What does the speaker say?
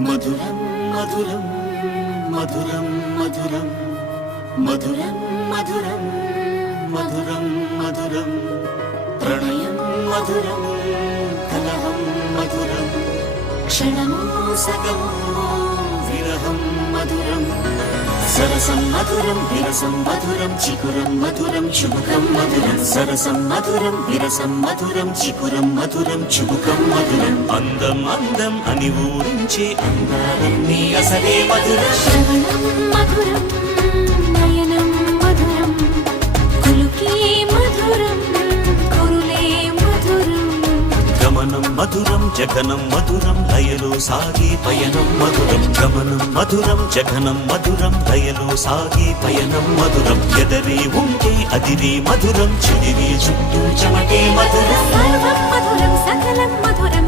మధురం మధురం మధురం మధురం మధురం మధురం మధురం మధురం ప్రణయం మధురం కలహం మధురం క్షణము సగము విరహం మధురం సరసం మధురం విరసం మధురం చికురం మధురం చుబుకం మధురం సరసం మధురం విరసం మధురం చికురం మధురం చుబుకం మధురం అందం అందం అని ఊరించే అందాలన్నీ అసలే మధురం శ్రవణం మధురం నయనం మధురం కులుకే మధురం కురులే మధురం గమనం మధురం జగనం మధురం లయలో సాగే పయనం మధురం గమనం మధురం జగనం మధురం లయలో సాగే పయనం మధురం ఎదరి ఉంటే అదిరే మధురం చెదిరి చుట్టూ చెమటే మధురం సర్వం మధురం సకలం మధురం